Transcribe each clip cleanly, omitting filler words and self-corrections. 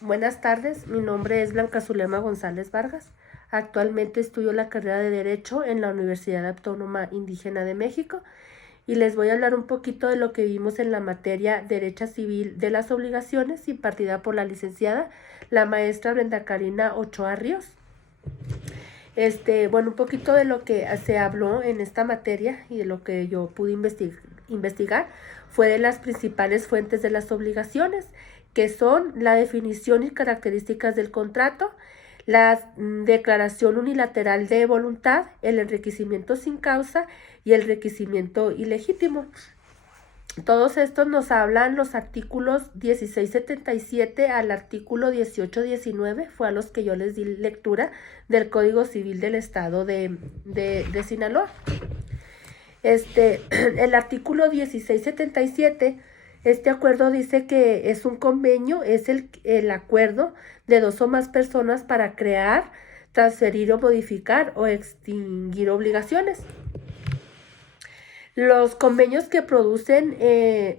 Buenas tardes, mi nombre es Blanca Zulema González Vargas. Actualmente estudio la carrera de Derecho en la Universidad Autónoma Indígena de México y les voy a hablar un poquito de lo que vimos en la materia Derecho Civil de las Obligaciones, impartida por la licenciada, la maestra Brenda Karina Ochoa Ríos. Un poquito de lo que se habló en esta materia y de lo que yo pude investigar fue de las principales fuentes de las obligaciones, que son la definición y características del contrato, la declaración unilateral de voluntad, el enriquecimiento sin causa y el enriquecimiento ilegítimo. Todos estos nos hablan los artículos 1677 al artículo 1819, fue a los que yo les di lectura del Código Civil del Estado de Sinaloa. El artículo 1677, este acuerdo dice que es un convenio, es el acuerdo de dos o más personas para crear, transferir o modificar o extinguir obligaciones. Los convenios que producen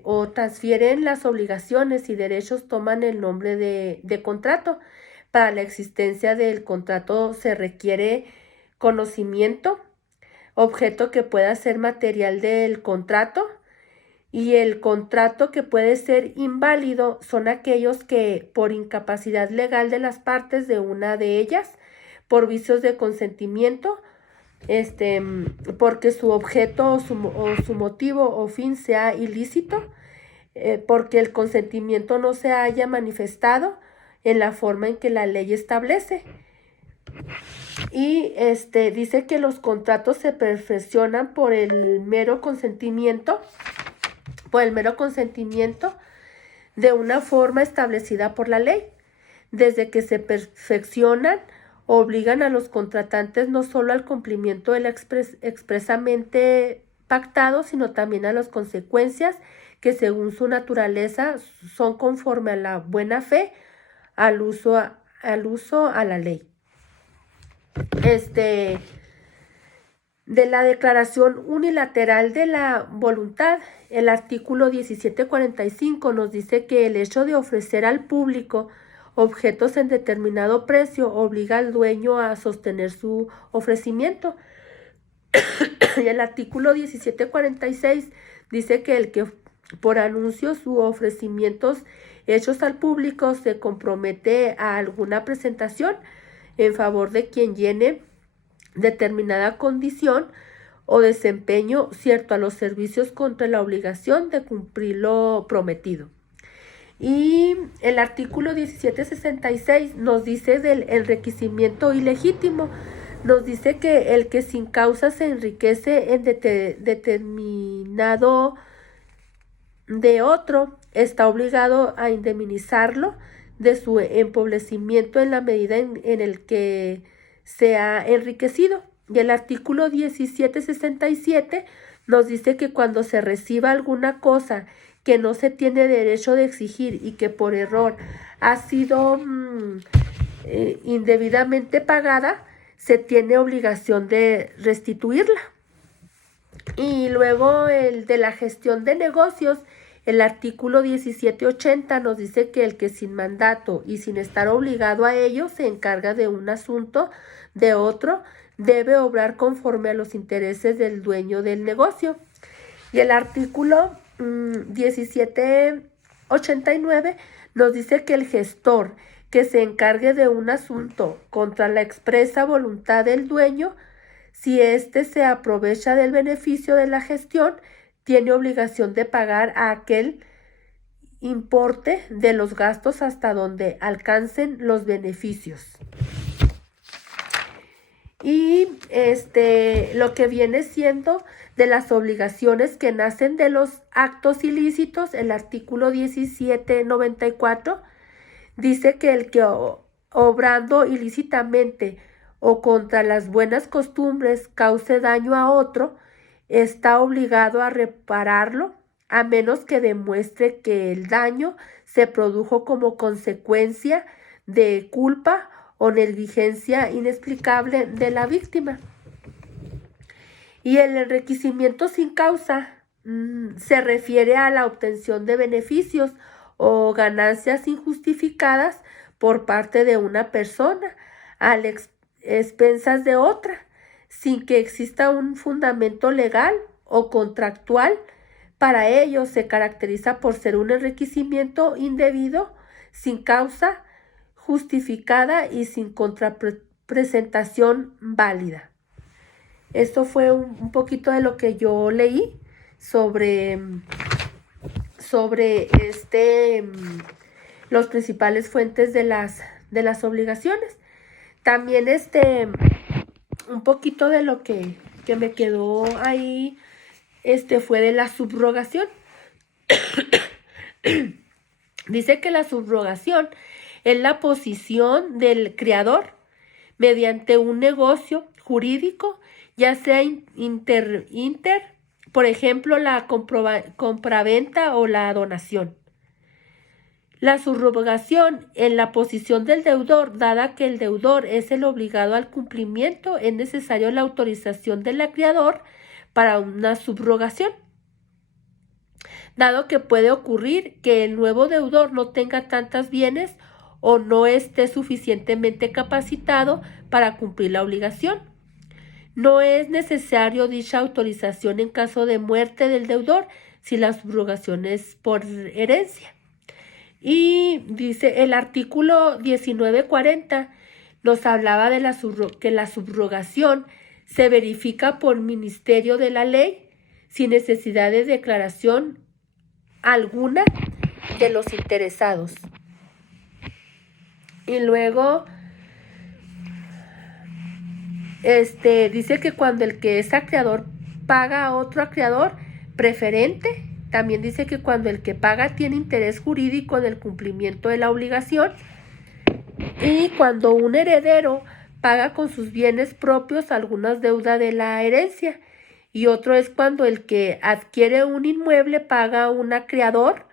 o transfieren las obligaciones y derechos toman el nombre de contrato. Para la existencia del contrato se requiere conocimiento, objeto que pueda ser material del contrato, y el contrato que puede ser inválido son aquellos que por incapacidad legal de las partes de una de ellas, por vicios de consentimiento, porque su objeto o su motivo o fin sea ilícito, porque el consentimiento no se haya manifestado en la forma en que la ley establece. Y dice que los contratos se perfeccionan por el mero consentimiento de una forma establecida por la ley. Desde que se perfeccionan, obligan a los contratantes no solo al cumplimiento del expresamente pactado, sino también a las consecuencias que según su naturaleza son conforme a la buena fe, al uso a la ley. De la declaración unilateral de la voluntad, el artículo 1745 nos dice que el hecho de ofrecer al público objetos en determinado precio obliga al dueño a sostener su ofrecimiento. Y el artículo 1746 dice que el que por anuncios u ofrecimientos hechos al público se compromete a alguna presentación en favor de quien llene determinada condición o desempeño cierto a los servicios contra la obligación de cumplir lo prometido. Y el artículo 1766 nos dice del enriquecimiento ilegítimo, nos dice que el que sin causa se enriquece en determinado de otro está obligado a indemnizarlo de su empobrecimiento en la medida en el que se ha enriquecido. Y el artículo 1767 nos dice que cuando se reciba alguna cosa que no se tiene derecho de exigir y que por error ha sido indebidamente pagada, se tiene obligación de restituirla. Y luego el de la gestión de negocios, el artículo 1780 nos dice que el que sin mandato y sin estar obligado a ello se encarga de un asunto de otro, debe obrar conforme a los intereses del dueño del negocio. Y el artículo 1789 nos dice que el gestor que se encargue de un asunto contra la expresa voluntad del dueño, si éste se aprovecha del beneficio de la gestión, tiene obligación de pagar a aquel importe de los gastos hasta donde alcancen los beneficios. Y lo que viene siendo de las obligaciones que nacen de los actos ilícitos, el artículo 1794 dice que el que obrando ilícitamente o contra las buenas costumbres cause daño a otro, está obligado a repararlo, a menos que demuestre que el daño se produjo como consecuencia de culpa o negligencia inexplicable de la víctima. Y el enriquecimiento sin causa se refiere a la obtención de beneficios o ganancias injustificadas por parte de una persona a las expensas de otra, sin que exista un fundamento legal o contractual. Para ello se caracteriza por ser un enriquecimiento indebido, sin causa justificada y sin contrapresentación válida. Esto fue un poquito de lo que yo leí sobre los principales fuentes de las obligaciones. También un poquito de lo que me quedó ahí fue de la subrogación. Dice que la subrogación es la posición del creador mediante un negocio jurídico, ya sea por ejemplo, la compraventa o la donación. La subrogación en la posición del deudor, dada que el deudor es el obligado al cumplimiento, es necesario la autorización del acreedor para una subrogación, dado que puede ocurrir que el nuevo deudor no tenga tantos bienes o no esté suficientemente capacitado para cumplir la obligación. No es necesario dicha autorización en caso de muerte del deudor si la subrogación es por herencia. Y dice el artículo 1940 nos hablaba de que la subrogación se verifica por ministerio de la ley sin necesidad de declaración alguna de los interesados. Y luego dice que cuando el que es acreedor paga a otro acreedor preferente, también dice que cuando el que paga tiene interés jurídico en el cumplimiento de la obligación, y cuando un heredero paga con sus bienes propios algunas deudas de la herencia, y otro es cuando el que adquiere un inmueble paga a un acreedor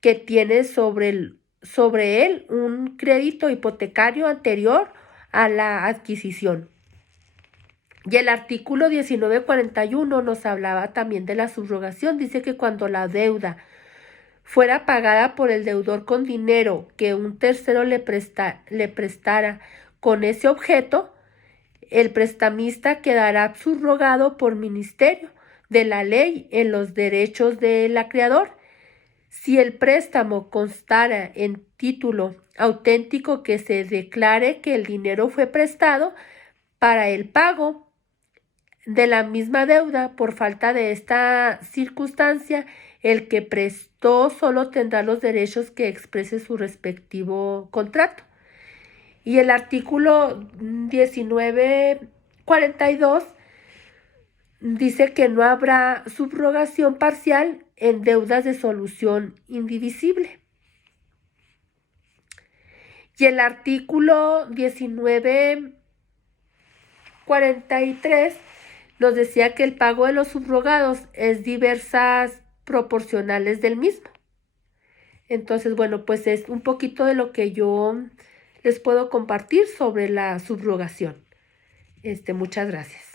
que tiene sobre él un crédito hipotecario anterior a la adquisición. Y el artículo 1941 nos hablaba también de la subrogación. Dice que cuando la deuda fuera pagada por el deudor con dinero que un tercero le prestara con ese objeto, el prestamista quedará subrogado por ministerio de la ley en los derechos del acreedor. Si el préstamo constara en título auténtico que se declare que el dinero fue prestado para el pago de la misma deuda, por falta de esta circunstancia, el que prestó solo tendrá los derechos que exprese su respectivo contrato. Y el artículo 1942 dice que no habrá subrogación parcial en deudas de solución indivisible. Y el artículo 1943 nos decía que el pago de los subrogados es diversas proporcionales del mismo. Entonces, bueno, pues es un poquito de lo que yo les puedo compartir sobre la subrogación. Muchas gracias.